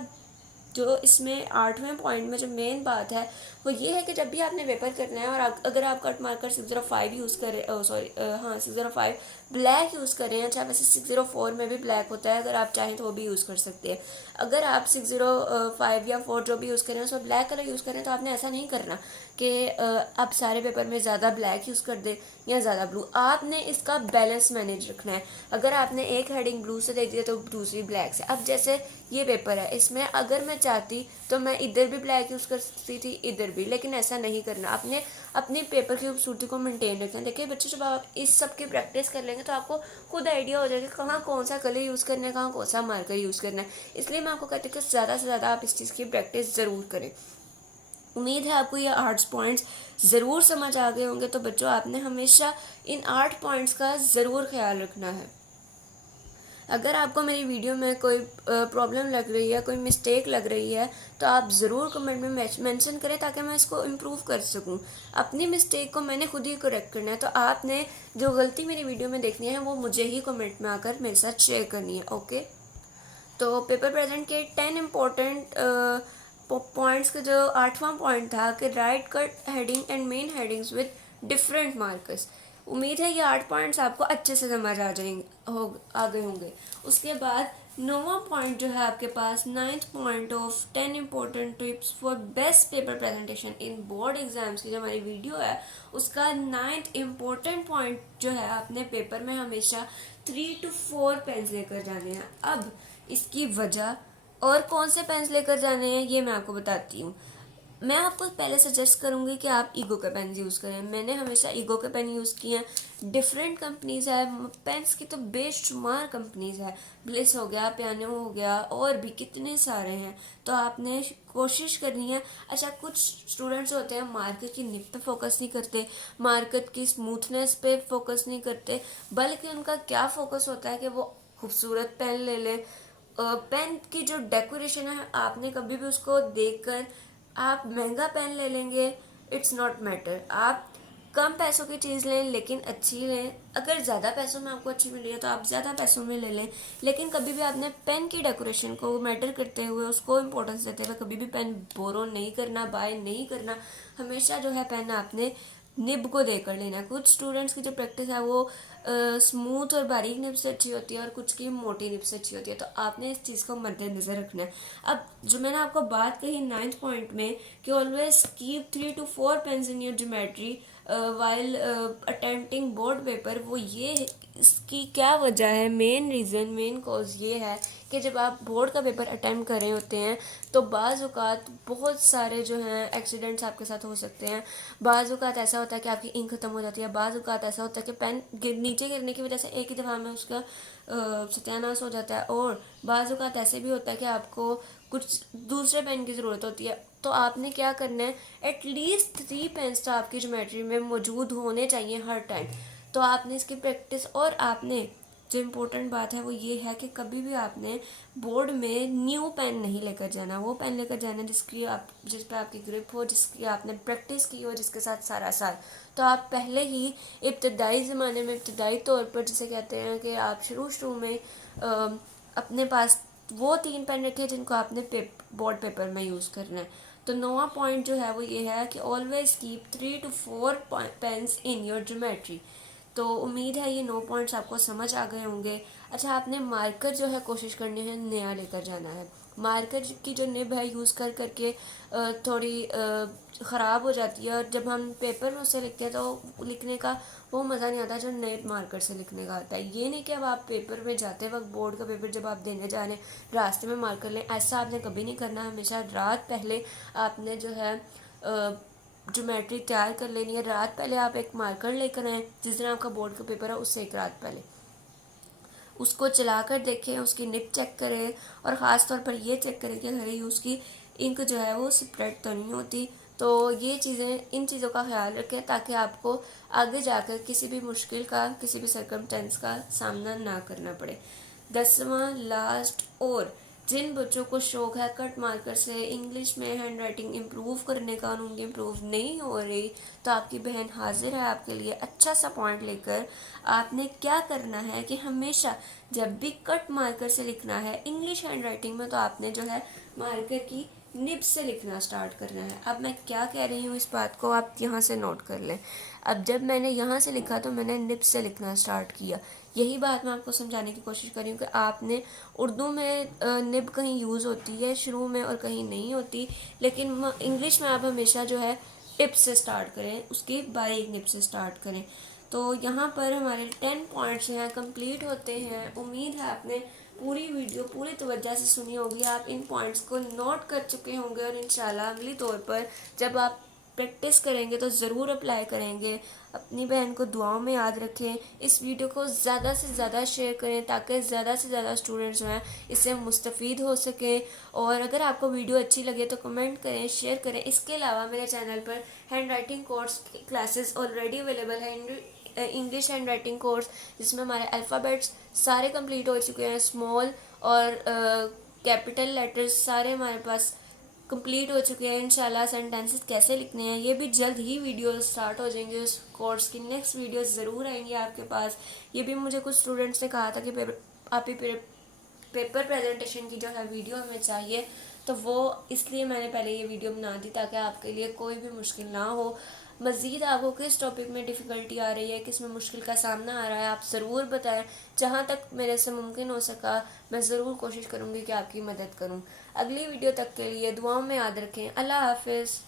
जो इसमें 8वें पॉइंट में जो मेन बात है वो ये है कि जब भी आपने पेपर करना है और अगर आप कट मार्कर 605 यूज़ करें, सॉरी हाँ 605 ब्लैक यूज़ करें, अच्छा वैसे 604 में भी ब्लैक होता है, अगर आप चाहें तो वो भी यूज़ कर सकते हैं। अगर आप 605 या 4 जो भी यूज़ करें उसमें ब्लैक कलर यूज़ करें तो आपने ऐसा नहीं करना कि आप सारे पेपर में ज़्यादा ब्लैक यूज़ कर दें या ज़्यादा ब्लू। आपने इसका बैलेंस मैनेज रखना है। अगर आपने एक हेडिंग ब्लू से दे दिया तो दूसरी ब्लैक से। अब जैसे ये पेपर है, इसमें अगर मैं चाहती तो मैं इधर भी ब्लैक यूज़ कर सकती थी, इधर भी, लेकिन ऐसा नहीं करना। आपने अपनी पेपर की खूबसूरती को मेंटेन रखना है। देखिए बच्चे, जब आप इस सब की प्रैक्टिस कर लेंगे तो आपको खुद आइडिया हो जाएगा कहाँ कौन सा कलर यूज़ करना है, कहाँ कौन सा मार्कर यूज़ करना है। इसलिए मैं आपको कहती हूँ कि ज़्यादा से ज़्यादा आप इस चीज़ की प्रैक्टिस ज़रूर करें। उम्मीद है आपको ये 8 पॉइंट्स ज़रूर समझ आ गए होंगे। तो बच्चों, आपने हमेशा इन 8 पॉइंट्स का ज़रूर ख्याल रखना है। अगर आपको मेरी वीडियो में कोई प्रॉब्लम लग रही है, कोई मिस्टेक लग रही है, तो आप ज़रूर कमेंट में मेंशन करें ताकि मैं इसको इम्प्रूव कर सकूं। अपनी मिस्टेक को मैंने खुद ही करेक्ट करना है, तो आपने जो गलती मेरी वीडियो में देखनी है वो मुझे ही कमेंट में आकर मेरे साथ शेयर करनी है। ओके, तो पेपर प्रेजेंट के 10 इम्पोर्टेंट पॉइंट्स का जो 8वां पॉइंट था कि right cut heading and main headings with different markers. उम्मीद है ये 8 पॉइंट्स आपको अच्छे से समझ आ गए होंगे। उसके बाद 9वां पॉइंट जो है आपके पास, 9th point of 10 important tips for best paper presentation in board exams की जो हमारी वीडियो है, उसका 9th इम्पोर्टेंट पॉइंट जो है, आपने पेपर में हमेशा 3 to 4 पेन्स लेकर जाने हैं। अब इसकी वजह और कौन से पेन्स लेकर जाने हैं ये मैं आपको बताती हूँ। मैं आपको पहले सजेस्ट करूँगी कि आप ईगो के पेन यूज़ करें। मैंने हमेशा ईगो के पेन यूज़ किए हैं। डिफरेंट कंपनीज है, पेन्स की तो बेशुमार कंपनीज है, ब्लिस हो गया, पियानो हो गया, और भी कितने सारे हैं। तो आपने कोशिश करनी है। अच्छा, कुछ स्टूडेंट्स होते हैं मार्कर की निब पे फोकस नहीं करते, मार्कर की स्मूथनेस पे फोकस नहीं करते, बल्कि उनका क्या फोकस होता है कि वो खूबसूरत पेन ले लें। पेन की जो डेकोरेशन है, आपने कभी भी उसको देखकर आप महंगा पेन ले लेंगे, इट्स नॉट मैटर। आप कम पैसों की चीज़ लें लेकिन अच्छी लें। अगर ज़्यादा पैसों में आपको अच्छी मिल रही है तो आप ज़्यादा पैसों में ले लें, लेकिन कभी भी आपने पेन की डेकोरेशन को मैटर करते हुए, उसको इम्पोर्टेंस देते हुए कभी भी पेन बोरो नहीं करना, बाय नहीं करना। हमेशा जो है पेन आपने निब को देकर लेना है। कुछ स्टूडेंट्स की जो प्रैक्टिस है वो स्मूथ और बारीक निब से अच्छी होती है और कुछ की मोटी निब से अच्छी होती है, तो आपने इस चीज़ को मद्देनजर रखना है। अब जो मैंने आपको बात कही 9th पॉइंट में कि always keep 3 to 4 pens in your geometry while attempting board paper, वो ये इसकी क्या वजह है, मेन रीज़न, मेन कॉज ये है कि जब आप बोर्ड का पेपर अटैम्प्ट कर रहे होते हैं तो बाज़ औक़ात बहुत सारे जो हैं एक्सीडेंट्स आपके साथ हो सकते हैं। बाज़ औक़ात ऐसा होता है कि आपकी इंक ख़त्म हो जाती है, बाज़ औक़ात ऐसा होता है कि पेन नीचे गिरने की वजह से एक ही दफ़ा में उसका सत्यानाश हो जाता है, और बाज़ औक़ात ऐसे भी होता है कि आपको कुछ दूसरे पेन की ज़रूरत होती है। तो आपने क्या करना है, एटलीस्ट 3 पेन्स तो आपकी ज्योमेट्री में मौजूद होने चाहिए हर टाइम। तो आपने इसकी प्रैक्टिस, और आपने जो इम्पोर्टेंट बात है वो ये है कि कभी भी आपने बोर्ड में न्यू पेन नहीं लेकर जाना। वो पेन लेकर जाना जिस पे आपकी ग्रिप हो, जिसकी आपने प्रैक्टिस की हो, जिसके साथ सारा साल। तो आप पहले ही इब्तदाई ज़माने में, इब्तदाई तौर पर जिसे कहते हैं कि आप शुरू में अपने पास वो 3 पेन रखे जिनको आपने बोर्ड पेपर में यूज़ करना है। तो 9वां पॉइंट जो है वो ये है कि always keep 3 to 4 pens in your geometry. तो उम्मीद है ये 9 पॉइंट्स आपको समझ आ गए होंगे। अच्छा, आपने मार्कर जो है कोशिश करनी है नया लेकर जाना है। मार्कर की जो निब है यूज़ करके थोड़ी ख़राब हो जाती है, और जब हम पेपर में उससे लिखते हैं तो लिखने का वो मज़ा नहीं आता जो नए मार्कर से लिखने का आता है। ये नहीं कि अब आप पेपर में जाते वक्त, बोर्ड का पेपर जब आप देने जा रहे हैं, रास्ते में मार्कर लें, ऐसा आपने कभी नहीं करना। हमेशा रात पहले आपने जो है ज्योमेट्री तैयार कर लेनी है। रात पहले आप एक मार्कर लेकर आएँ, जिस दिन आपका बोर्ड का पेपर है उससे एक रात पहले उसको चला कर देखें, उसकी निब चेक करें, और ख़ास तौर पर ये चेक करें कि कहीं उसकी इंक जो है वो स्प्रेड तो नहीं होती। तो ये चीज़ें, इन चीज़ों का ख्याल रखें ताकि आपको आगे जाकर किसी भी मुश्किल का, किसी भी सरकमस्टेंस का सामना ना करना पड़े। 10वां लास्ट और जिन बच्चों को शौक़ है कट मार्कर से इंग्लिश में हैंड राइटिंग इम्प्रूव करने का और उनकी इम्प्रूव नहीं हो रही, तो आपकी बहन हाजिर है आपके लिए अच्छा सा पॉइंट लेकर। आपने क्या करना है कि हमेशा जब भी कट मार्कर से लिखना है इंग्लिश हैंड राइटिंग में, तो आपने जो है मार्कर की निब से लिखना स्टार्ट करना है। अब मैं क्या कह रही हूँ इस बात को आप यहाँ से नोट कर लें। अब जब मैंने यहाँ से लिखा तो मैंने निब से लिखना स्टार्ट किया। यही बात मैं आपको समझाने की कोशिश कर रही हूँ कि आपने उर्दू में निब कहीं यूज़ होती है शुरू में और कहीं नहीं होती, लेकिन इंग्लिश में आप हमेशा जो है टिप से स्टार्ट करें, उसकी बारीक निब से स्टार्ट करें। तो यहाँ पर हमारे 10 पॉइंट्स हैं कंप्लीट होते हैं। उम्मीद है आपने पूरी वीडियो पूरी तवज्जो से सुनी होगी, आप इन पॉइंट्स को नोट कर चुके होंगे और इंशाल्लाह अगली तौर पर जब आप प्रैक्टिस करेंगे तो ज़रूर अप्लाई करेंगे। अपनी बहन को दुआओं में याद रखें। इस वीडियो को ज़्यादा से ज़्यादा शेयर करें ताकि ज़्यादा से ज़्यादा स्टूडेंट्स जो हैं इससे मुस्तफ़ीद हो सकें। और अगर आपको वीडियो अच्छी लगे तो कमेंट करें, शेयर करें। इसके अलावा मेरे चैनल पर hand writing course classes already available है, इंग्लिश हैंड राइटिंग कोर्स जिसमें हमारे अल्फ़ाबेट्स सारे कंप्लीट हो चुके हैं। स्मॉल और कैपिटल लेटर्स सारे हमारे पास कंप्लीट हो चुके हैं। इंशाल्लाह सेंटेंसेस कैसे लिखने हैं ये भी जल्द ही वीडियो स्टार्ट हो जाएंगे। उस कोर्स की नेक्स्ट वीडियो ज़रूर आएंगी आपके पास। ये भी मुझे कुछ स्टूडेंट्स ने कहा था कि पेपर प्रेजेंटेशन की जो है वीडियो हमें चाहिए, तो वो इसलिए मैंने पहले ये वीडियो बना दी ताकि आपके लिए कोई भी मुश्किल ना हो। मज़ीद आपको किस टॉपिक में डिफ़िकल्टी आ रही है, किस में मुश्किल का सामना आ रहा है, आप ज़रूर बताएं। जहाँ तक मेरे से मुमकिन हो सका मैं ज़रूर कोशिश करूँगी कि आपकी मदद करूँ। अगली वीडियो तक के लिए दुआओं में याद रखें। अल्लाह हाफ़िज़।